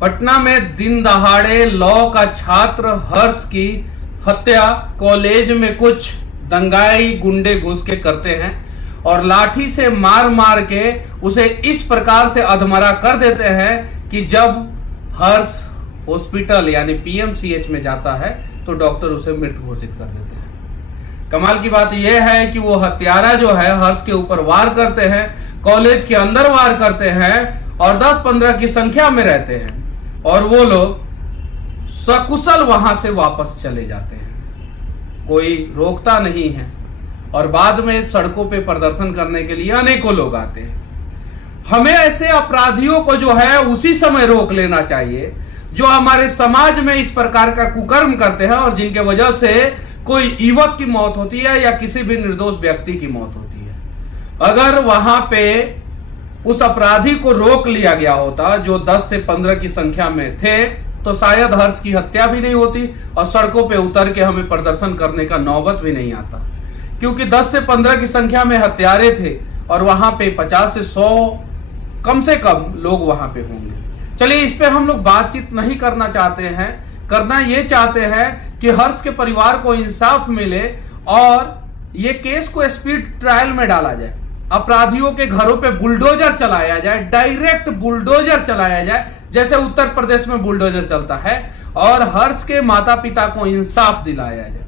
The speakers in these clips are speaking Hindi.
पटना में दिन दहाड़े लॉ का छात्र हर्ष की हत्या कॉलेज में कुछ दंगाई गुंडे घुस के करते हैं और लाठी से मार मार के उसे इस प्रकार से अधमरा कर देते हैं कि जब हर्ष हॉस्पिटल यानी पीएमसीएच में जाता है तो डॉक्टर उसे मृत घोषित कर देते हैं। कमाल की बात यह है कि वो हत्यारा जो है हर्ष के ऊपर वार करते हैं, कॉलेज के अंदर वार करते हैं और 10-15 की संख्या में रहते हैं और वो लोग सकुशल वहां से वापस चले जाते हैं, कोई रोकता नहीं है। और बाद में सड़कों पे प्रदर्शन करने के लिए अनेकों लोग आते हैं। हमें ऐसे अपराधियों को जो है उसी समय रोक लेना चाहिए जो हमारे समाज में इस प्रकार का कुकर्म करते हैं और जिनके वजह से कोई युवक की मौत होती है या किसी भी निर्दोष व्यक्ति की मौत होती है। अगर वहां पे उस अपराधी को रोक लिया गया होता जो 10 से 15 की संख्या में थे तो शायद हर्ष की हत्या भी नहीं होती और सड़कों पे उतर के हमें प्रदर्शन करने का नौबत भी नहीं आता, क्योंकि 10 से 15 की संख्या में हत्यारे थे और वहां पे 50 से 100 कम से कम लोग वहां पे होंगे। चलिए, इस पे हम लोग बातचीत नहीं करना चाहते हैं, करना ये चाहते हैं कि हर्ष के परिवार को इंसाफ मिले और ये केस को स्पीड ट्रायल में डाला जाए, अपराधियों के घरों पे बुलडोजर चलाया जाए, डायरेक्ट बुलडोजर चलाया जाए जैसे उत्तर प्रदेश में बुलडोजर चलता है और हर्ष के माता पिता को इंसाफ दिलाया जाए।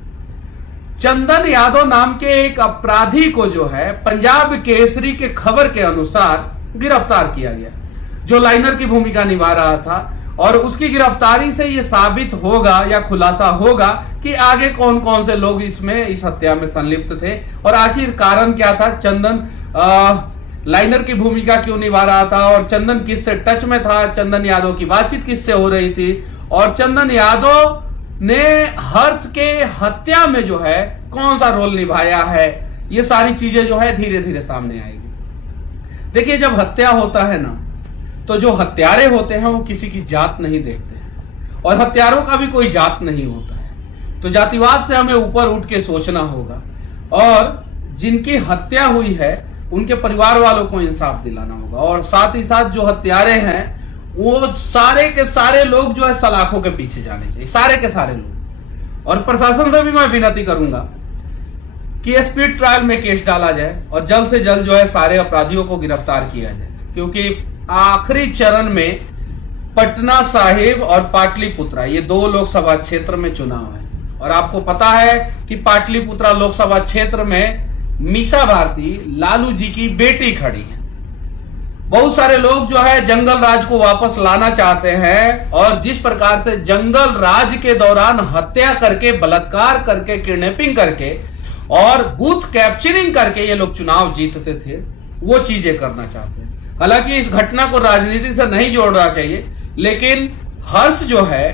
चंदन यादव नाम के एक अपराधी को जो है पंजाब केसरी के खबर के अनुसार गिरफ्तार किया गया, जो लाइनर की भूमिका निभा रहा था और उसकी गिरफ्तारी से यह साबित होगा या खुलासा होगा कि आगे कौन कौन से लोग इस हत्या में संलिप्त थे और आखिर कारण क्या था। चंदन लाइनर की भूमिका क्यों निभा रहा था और चंदन किससे टच में था, चंदन यादव की बातचीत किससे हो रही थी और चंदन यादव ने हर्ष के हत्या में जो है कौन सा रोल निभाया है, ये सारी चीजें जो है धीरे धीरे सामने आएगी। देखिए, जब हत्या होता है ना तो जो हत्यारे होते हैं वो किसी की जात नहीं देखते हैं और हत्यारों का भी कोई जात नहीं होता है, तो जातिवाद से हमें ऊपर उठ के सोचना होगा और जिनकी हत्या हुई है उनके परिवार वालों को इंसाफ दिलाना होगा और साथ ही साथ जो हत्यारे हैं वो सारे के सारे लोग जो है सलाखों के पीछे जाने चाहिए, सारे के सारे लोग। और प्रशासन से भी मैं विनती करूंगा कि स्पीड ट्रायल में केस डाला जाए और जल्द से जल्द जो है सारे अपराधियों को गिरफ्तार किया जाए, क्योंकि आखिरी चरण में पटना साहिब और पाटलिपुत्रा ये 2 लोकसभा क्षेत्र में चुनाव है और आपको पता है कि पाटलिपुत्रा लोकसभा क्षेत्र में मीसा भारती लालू जी की बेटी खड़ी है। बहुत सारे लोग जो है जंगल राज को वापस लाना चाहते हैं और जिस प्रकार से जंगल राज के दौरान हत्या करके, बलात्कार करके, किडनैपिंग करके और बूथ कैप्चरिंग करके ये लोग चुनाव जीतते थे, वो चीजें करना चाहते हैं। हालांकि इस घटना को राजनीति से नहीं जोड़ना चाहिए, लेकिन हर्ष जो है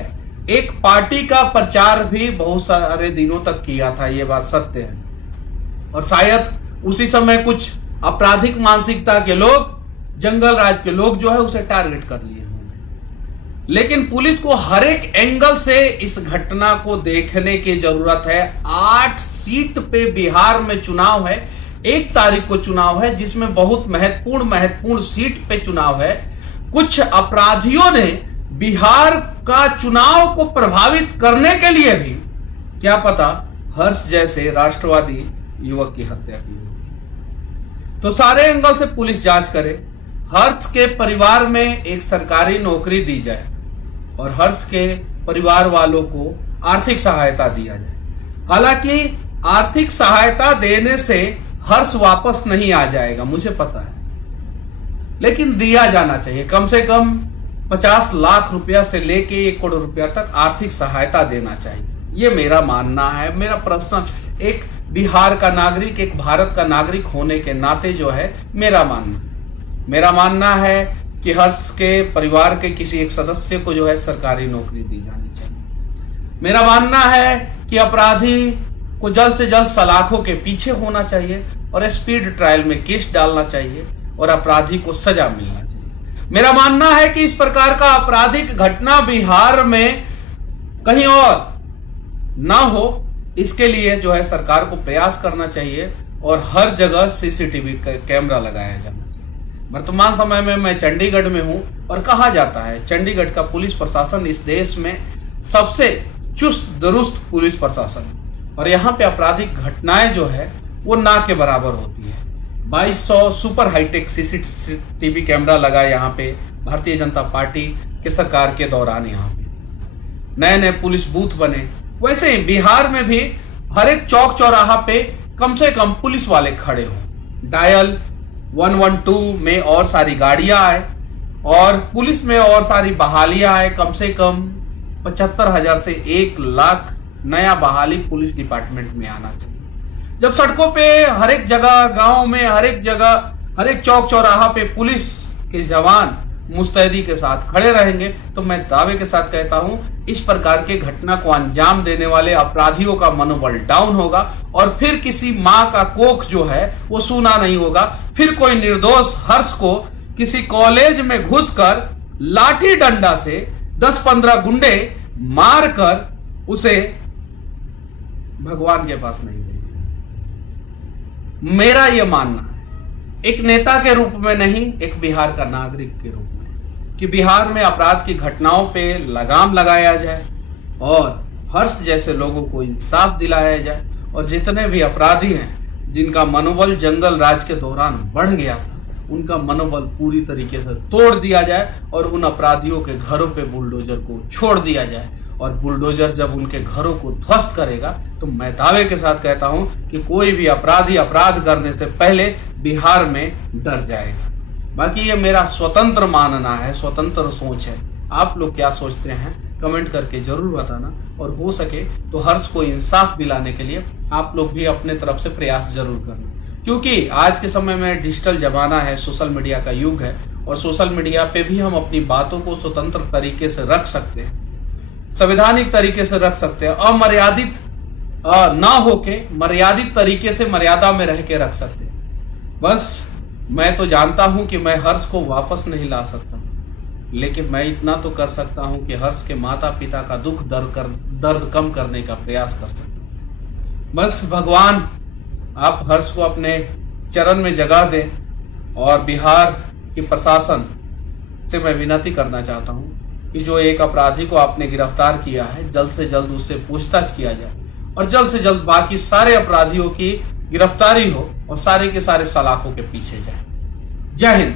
एक पार्टी का प्रचार भी बहुत सारे दिनों तक किया था, ये बात सत्य है और शायद उसी समय कुछ आपराधिक मानसिकता के लोग, जंगल राज के लोग जो है उसे टारगेट कर लिए होंगे। लेकिन पुलिस को हर एक एंगल से इस घटना को देखने की जरूरत है। 8 सीट पे बिहार में चुनाव है, 1 तारीख को चुनाव है, जिसमें बहुत महत्वपूर्ण सीट पे चुनाव है। कुछ अपराधियों ने बिहार का चुनाव को प्रभावित करने के लिए भी क्या पता हर्ष जैसे राष्ट्रवादी युवक की हत्या की होगी। तो सारे एंगल से पुलिस जांच करे, हर्ष के परिवार में एक सरकारी नौकरी दी जाए और हर्ष के परिवार वालों को आर्थिक सहायता दिया जाए। हालांकि आर्थिक सहायता देने से हर्ष वापस नहीं आ जाएगा, मुझे पता है, लेकिन दिया जाना चाहिए। कम से कम 50 लाख रुपया से लेके 1 करोड़ रुपया तक आर्थिक सहायता देना चाहिए, ये मेरा मानना है। मेरा पर्सनल, एक बिहार का नागरिक, एक भारत का नागरिक होने के नाते जो है मेरा मानना है कि हर्ष के परिवार के किसी एक सदस्य को जो है सरकारी नौकरी दी जानी चाहिए। मेरा मानना है कि अपराधी को जल्द से जल्द सलाखों के पीछे होना चाहिए और स्पीड ट्रायल में केस डालना चाहिए और अपराधी को सजा मिलना चाहिए। मेरा मानना है कि इस प्रकार का आपराधिक घटना बिहार में कहीं और ना हो, इसके लिए जो है सरकार को प्रयास करना चाहिए और हर जगह सीसीटीवी कैमरा लगाया जाना चाहिए। वर्तमान समय में मैं चंडीगढ़ में हूं और कहा जाता है चंडीगढ़ का पुलिस प्रशासन इस देश में सबसे चुस्त दुरुस्त पुलिस प्रशासन, और यहाँ पे आपराधिक घटनाएं जो है वो ना के बराबर होती है। 2200 सुपर हाईटेक सीसीटीवी कैमरा लगा यहाँ पे भारतीय जनता पार्टी के सरकार के दौरान। यहाँ पे नए नए पुलिस बूथ बने। वैसे ही बिहार में भी हर एक चौक चौराहा पे कम से कम पुलिस वाले खड़े हों। डायल 112 में और सारी गाड़ियां आए और पुलिस में और सारी बहालियां आए। कम से कम 75,000 से 1 लाख नया बहाली पुलिस डिपार्टमेंट में आना चाहिए। जब सड़कों पे हर एक जगह, गांव में हर एक जगह, हर एक चौक चौराहा पे पुलिस के जवान मुस्तैदी के साथ खड़े रहेंगे तो मैं दावे के साथ कहता हूं इस प्रकार के घटना को अंजाम देने वाले अपराधियों का मनोबल डाउन होगा और फिर किसी माँ का कोख जो है वो सूना नहीं होगा। फिर कोई निर्दोष हर्ष को किसी कॉलेज में घुसकर लाठी डंडा से 10-15 गुंडे मारकर उसे भगवान के पास नहीं भेजेंगे। मेरा यह मानना है, एक नेता के रूप में नहीं, एक बिहार का नागरिक के रूप में, कि बिहार में अपराध की घटनाओं पे लगाम लगाया जाए और हर्ष जैसे लोगों को इंसाफ दिलाया जाए और जितने भी अपराधी हैं जिनका मनोबल जंगल राज के दौरान बढ़ गया था उनका मनोबल पूरी तरीके से तोड़ दिया जाए और उन अपराधियों के घरों पे बुलडोजर को छोड़ दिया जाए। और बुलडोजर जब उनके घरों को ध्वस्त करेगा तो मैं दावे के साथ कहता हूं कि कोई भी अपराधी अपराध करने से पहले बिहार में डर जाएगा। बाकी ये मेरा स्वतंत्र मानना है, स्वतंत्र सोच है। आप लोग क्या सोचते हैं कमेंट करके जरूर बताना, और हो सके तो हर्ष को इंसाफ दिलाने के लिए आप लोग भी अपने तरफ से प्रयास जरूर करना, क्योंकि आज के समय में डिजिटल जमाना है, सोशल मीडिया का युग है और सोशल मीडिया पे भी हम अपनी बातों को स्वतंत्र तरीके से रख सकते हैं, संवैधानिक तरीके से रख सकते हैं, अमर्यादित ना होके मर्यादित तरीके से मर्यादा में रह के रख सकते हैं। बस मैं तो जानता हूं कि मैं हर्ष को वापस नहीं ला सकता, लेकिन मैं इतना तो कर सकता हूं कि हर्ष के माता पिता का दुख दर्द कम करने का प्रयास कर सकता हूं। बस भगवान आप हर्ष को अपने चरण में जगह दें, और बिहार के प्रशासन से मैं विनती करना चाहता हूं कि जो एक अपराधी को आपने गिरफ्तार किया है जल्द से जल्द उससे पूछताछ किया जाए और जल्द से जल्द बाकी सारे अपराधियों की गिरफ्तारी हो और सारे के सारे सलाखों के पीछे जाए। जय हिंद।